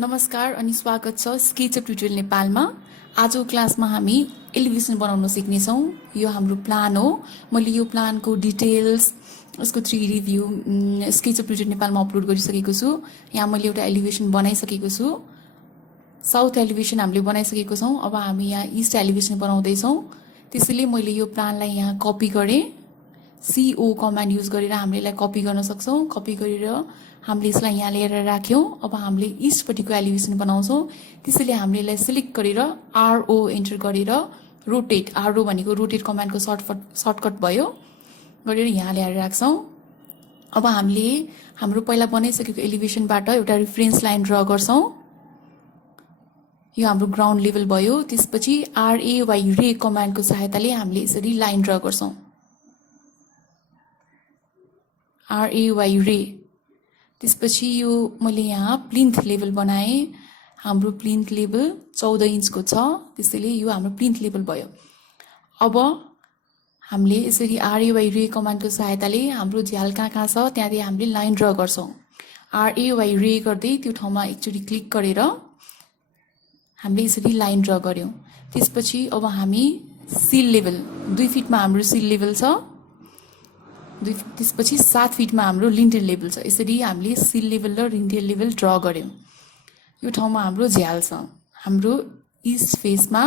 नमस्कार अनि स्वागत छ स्केचअप ट्युटोरियल नेपालमा। आजको क्लासमा हामी एलिभेसन बनाउन सिक्नेछौँ। यो हाम्रो प्लान हो। मैले यो प्लानको डिटेल्स, यसको 3D भ्यू स्केचअप ट्युटोरियल नेपालमा अपलोड गरिसकेको छु। यहाँ मैले एउटा एलिभेसन बनाइसकेको छु। साउथ एलिभेसन हामीले बनाइसकेको छौँ। अब हामी यहाँ इस्ट एलिभेसन बनाउँदैछौँ। त्यसैले मैले यो प्लानलाई यहाँ कपी गरेँ। CO कमान्ड युज गरेर हामीले यसलाई कपी गर्न सक्छौँ। कपी गरेर हामीले यसलाई यहाँ लिएर राख्यौँ। अब हामीले इस्टपट्टिको एलिभेसन बनाउँछौँ। त्यसैले हामीले यसलाई सिलेक्ट गरेर RO एन्टर गरेर रोटेट, RO भनेको रोटेट कमान्डको सर्टकट भयो, गरेर यहाँ ल्याएर राख्छौँ। अब हामीले हाम्रो पहिला बनाइसकेको एलिभेसनबाट एउटा रिफरेन्स लाइन ड्र गर्छौँ। यो हाम्रो ग्राउन्ड लेभल भयो। त्यसपछि RAY कमान्डको सहायताले हामीले यसरी लाइन ड्र गर्छौँ। RAY। त्यसपछि यो मैले यहाँ प्लिन्थ लेभल बनाएँ। हाम्रो प्लिन्थ लेभल 14 इन्चको छ, त्यसैले यो हाम्रो प्लिन्थ लेभल भयो। अब हामीले यसरी RAY कमान्डको सहायताले हाम्रो झ्याल कहाँ छ त्यहाँदेखि हामीले लाइन ड्र गर्छौँ। RAY गर्दै त्यो ठाउँमा एकचोटि क्लिक गरेर हामीले यसरी लाइन ड्र गर्यौँ। त्यसपछि अब हामी सिल लेभल 2 फिटमा हाम्रो सिल लेभल छ। त्यसपछि 7 फिटमा हाम्रो लिन्टेल लेभल छ। यसरी हामीले सिल लेभल र लिन्टेल लेभल ड्र गर्यौँ। यो ठाउँमा हाम्रो झ्याल छ। हाम्रो इस्ट फेसमा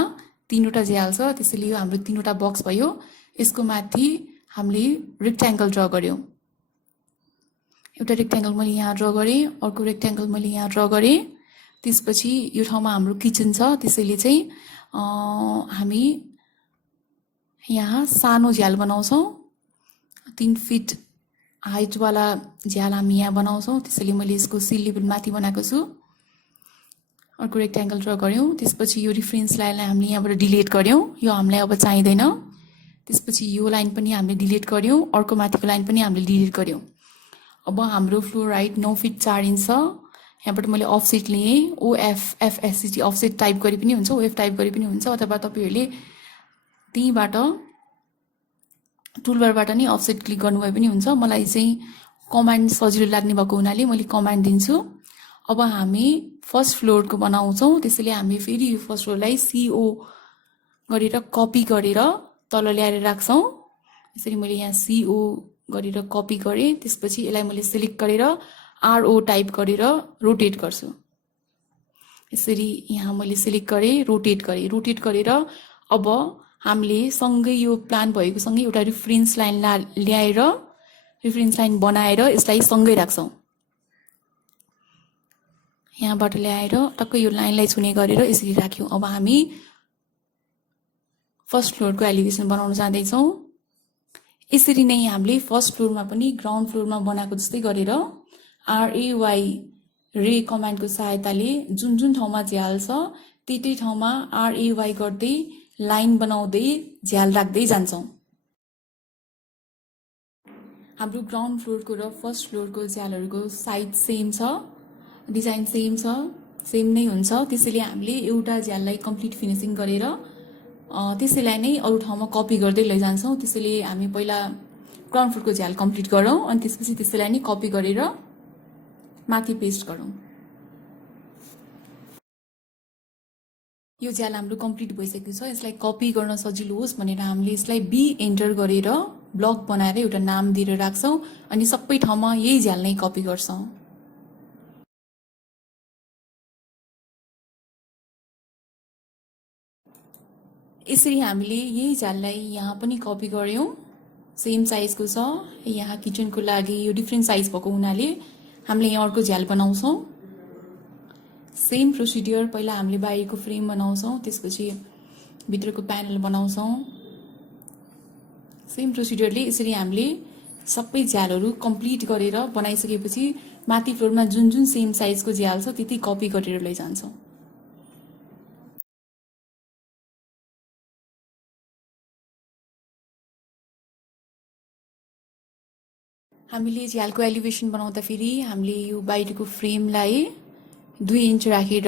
3वटा झ्याल छ, त्यसैले यो हाम्रो 3वटा बक्स भयो। यसको माथि हामीले रेक्ट्याङ्गल ड्र गर्यौँ। एउटा रेक्ट्याङ्गल मैले यहाँ ड्र गरेँ, अर्को रेक्ट्याङ्गल मैले यहाँ ड्र गरेँ। त्यसपछि यो ठाउँमा हाम्रो किचन छ, त्यसैले चाहिँ हामी यहाँ सानो झ्याल बनाउँछौँ। 3 फिट हाइटवाला झ्याल हामी यहाँ बनाउँछौँ, त्यसैले मैले यसको सिल लेभल माथि बनाएको छु। अर्को रेक्ट्याङ्गल ड्र गऱ्यौँ। त्यसपछि यो रिफरेन्स लाइनलाई हामीले यहाँबाट डिलिट गऱ्यौँ, यो हामीलाई अब चाहिँदैन। त्यसपछि यो लाइन पनि हामीले डिलिट गऱ्यौँ, अर्को माथिको लाइन पनि हामीले डिलिट गऱ्यौँ। अब हाम्रो फ्लोर हाइट 9 फिट 4 इन्च छ। यहाँबाट मैले अफसेट लिएँ, OFFSCT अफसेट टाइप गरे पनि हुन्छ, OF टाइप गरे पनि हुन्छ, अथवा तपाईँहरूले त्यहीँबाट टुलबारबाट नै अफसेट क्लिक गर्नुभए पनि हुन्छ। मलाई चाहिँ कमान्ड सजिलो लाग्ने भएको हुनाले मैले कमान्ड दिन्छु। अब हामी फर्स्ट फ्लोरको बनाउँछौँ, त्यसैले हामी फेरि यो फर्स्ट फ्लोरलाई CO गरेर कपी गरेर तल ल्याएर राख्छौँ। यसरी मैले यहाँ CO गरेर कपी गरेँ। त्यसपछि यसलाई मैले सिलेक्ट गरेर RO टाइप गरेर रोटेट गर्छु। यसरी यहाँ मैले सिलेक्ट गरेँ, रोटेट गरेर अब हामीले सँगै यो प्लान भएको सँगै एउटा रिफरेन्स लाइन ल्याएर रिफरेन्स लाइन बनाएर यसलाई सँगै राख्छौँ। यहाँबाट ल्याएर टक्कै यो लाइनलाई छुने गरेर यसरी राख्यौँ। अब हामी फर्स्ट फ्लोरको एलिभेसन बनाउन जाँदैछौँ। यसरी नै हामीले फर्स्ट फ्लोरमा पनि ग्राउन्ड फ्लोरमा बनाएको जस्तै गरेर RAY कमान्डको सहायताले जुन जुन ठाउँमा झ्याल छ त्यही ठाउँमा RAY गर्दै लाइन बनाउँदै झ्याल राख्दै जान्छौँ। हाम्रो ग्राउन्ड फ्लोरको र फर्स्ट फ्लोरको झ्यालहरूको साइज सेम छ, डिजाइन सेम नै हुन्छ। त्यसैले हामीले एउटा झ्याललाई कम्प्लिट फिनिसिङ गरेर त्यसैलाई नै अरू ठाउँमा कपी गर्दै लैजान्छौँ। त्यसैले हामी पहिला ग्राउन्ड फ्लोरको झ्याल कम्प्लिट गरौँ अनि त्यसपछि त्यसैलाई नै कपी गरेर माथि पेस्ट गरौँ। यो झ्याल हाम्रो कम्प्लिट भइसकेको छ। यसलाई कपी गर्न सजिलो होस् भनेर हामीले यसलाई B एन्टर गरेर ब्लक बनाएर एउटा नाम दिएर राख्छौँ अनि सबै ठाउँमा यही झ्याल नै कपी गर्छौँ। यसरी हामीले यही झ्याललाई यहाँ पनि कपी गऱ्यौँ, सेम साइजको छ। यहाँ किचनको लागि यो डिफ्रेन्ट साइज भएको हुनाले हामीले यहाँ अर्को झ्याल बनाउँछौँ। सेम प्रोसिडियर, पहिला हामीले बाहिरको फ्रेम बनाउँछौँ, त्यसपछि भित्रको प्यानल बनाउँछौँ। सेम प्रोसिडियरले यसरी हामीले सबै झ्यालहरू कम्प्लिट गरेर बनाइसकेपछि माथि फ्लोरमा जुन जुन सेम साइजको झ्याल छ त्यति कपी गरेर लैजान्छौँ। हामीले झ्यालको एलिभेसन बनाउँदाखेरि हामीले यो बाहिरको फ्रेमलाई 2 इन्च राखेर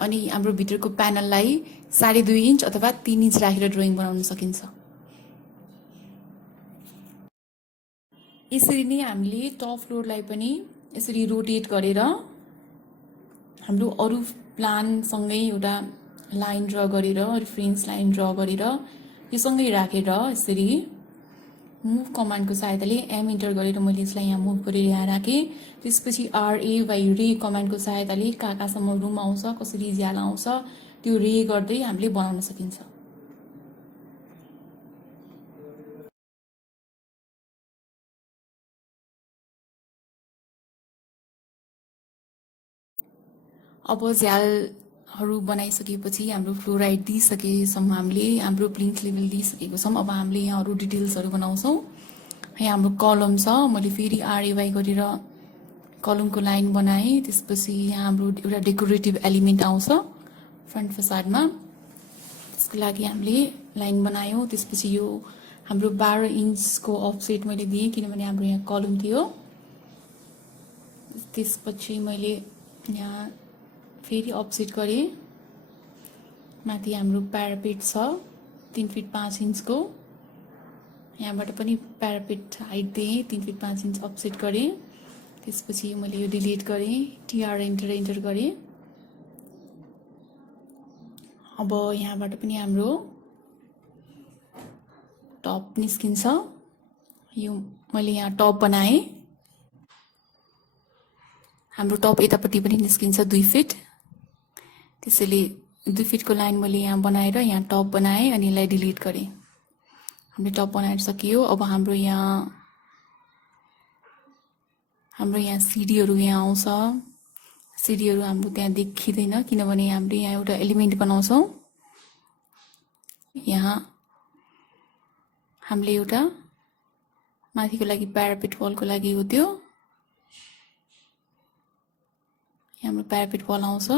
अनि हाम्रो भित्रको प्यानललाई 2.5 इन्च अथवा 3 इन्च राखेर ड्रइङ बनाउन सकिन्छ। यसरी नै हामीले टप फ्लोरलाई पनि यसरी रोटेट गरेर हाम्रो अरू प्लानसँगै एउटा लाइन ड्र गरेर रेफरेन्स लाइन ड्र गरेर यो सँगै राखेर यसरी मुभ कमान्डको सहायताले एम इन्टर गरेर मैले यसलाई यहाँ मुभ गरेर यहाँ राखेँ। त्यसपछि रे कमान्डको सहायताले कहाँसम्म रुम आउँछ, कसरी ज्याला आउँछ त्यो रे गर्दै हामीले बनाउन सकिन्छ। अब झ्यालहरू बनाइसकेपछि हाम्रो फ्लोराइड दिइसकेसम्म हामीले हाम्रो प्लिन्थ लेभल दिइसकेको छौँ। अब हामीले यहाँ अरू डिटेल्सहरू बनाउँछौँ। यहाँ हाम्रो कलम छ, मैले फेरि आरएवाई गरेर कलमको लाइन बनाएँ। त्यसपछि यहाँ हाम्रो एउटा डेकोरेटिभ एलिमेन्ट आउँछ फ्रन्ट फसाडमा, त्यसको लागि हामीले लाइन बनायौँ। त्यसपछि यो हाम्रो 12 इन्चको अफसेट मैले दिएँ किनभने हाम्रो यहाँ कलम थियो। त्यसपछि मैले यहाँ फेरि अफसेट गरेँ। माथि हाम्रो प्यारापेट छ 3 फिट 5 इन्चको, यहाँबाट पनि प्यारापेट हाइट दिएँ 3 फिट 5 इन्च अफसेट गरेँ। त्यसपछि मैले यो डिलिट गरेँ, टिआर इन्टर गरेँ। अब यहाँबाट पनि हाम्रो टप निस्किन्छ। यो मैले यहाँ टप बनाएँ, हाम्रो टप यतापट्टि पनि निस्किन्छ 2 फिट। त्यसैले 2 फिटको लाइन मैले यहाँ बनाएर यहाँ टप बनाएँ अनि यसलाई डिलिट गरेँ। हामीले टप बनाएर सकियो। अब हाम्रो यहाँ सिडीहरू यहाँ आउँछ। सिडीहरू हाम्रो त्यहाँ देखिँदैन किनभने हामीले यहाँ एउटा एलिमेन्ट बनाउँछौँ। यहाँ हामीले एउटा माथिको लागि प्यारापेट वलको लागि हो त्यो, हाम्रो प्यारापेट वल आउँछ।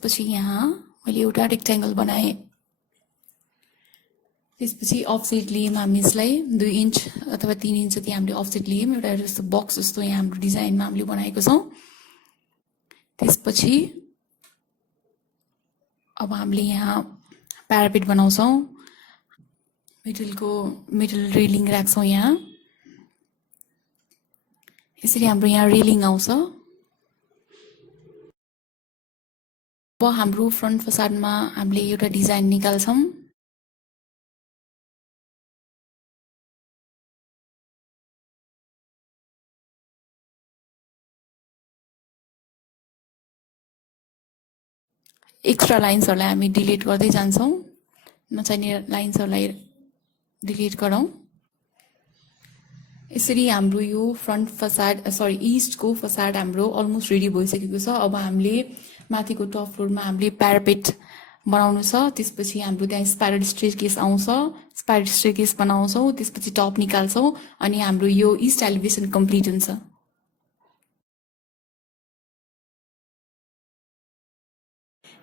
त्यसपछि यहाँ मैले एउटा रेक्ट्याङ्गल बनाएँ। त्यसपछि अफसेट लियौँ हामी यसलाई 2 इन्च अथवा 3 इन्च जति हामीले अफसेट लियौँ। एउटा जस्तो बक्स जस्तो यहाँ हाम्रो डिजाइनमा हामीले बनाएको छौँ। त्यसपछि अब हामीले यहाँ प्यारापेट बनाउँछौँ, मिडल रेलिङ राख्छौँ यहाँ। यसरी हाम्रो यहाँ रेलिङ आउँछ। अब हाम्रो फ्रन्ट फसाडमा हामीले एउटा डिजाइन निकाल्छौँ। एक्स्ट्रा लाइन्सहरूलाई हामी डिलिट गर्दै जान्छौँ, नचाहिने लाइन्सहरूलाई डिलिट गरौँ। यसरी हाम्रो यो फ्रन्ट फसाड इस्टको फसाड हाम्रो अलमोस्ट रेडी भइसकेको छ। अब हामीले माथिको टप फ्लोरमा हामीले प्यारापेट बनाउनु छ। त्यसपछि हाम्रो त्यहाँ स्पाइरल स्टेयरकेस आउँछ, स्पाइरल स्टेयरकेस बनाउँछौँ। त्यसपछि टप निकाल्छौँ अनि हाम्रो यो इस्ट एलिभेसन कम्प्लिट हुन्छ।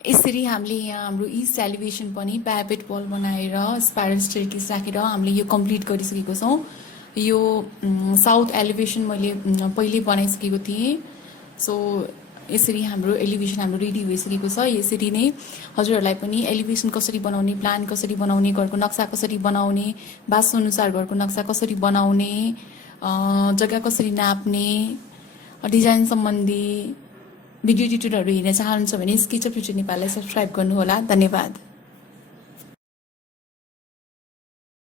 यसरी हामीले यहाँ हाम्रो इस्ट एलिभेसन पनि प्यारापेट वल बनाएर स्पाइरल स्टेयरकेस राखेर हामीले यो कम्प्लिट गरिसकेको छौँ। यो साउथ एलिभेसन मैले पहिले बनाइसकेको थिएँ। सो यसरी हाम्रो एलिभेसन हाम्रो रेडी भइसकेको छ। यसरी नै हजुरहरूलाई पनि एलिभेसन कसरी बनाउने, प्लान कसरी बनाउने, घरको नक्सा कसरी बनाउने, वास्तुअनुसार घरको नक्सा कसरी बनाउने, जग्गा कसरी नाप्ने, डिजाइन सम्बन्धी भिडियो ट्युटोरियलहरू हेर्न चाहनुहुन्छ भने स्केचअप युट्युब नेपाललाई सब्सक्राइब गर्नुहोला। धन्यवाद।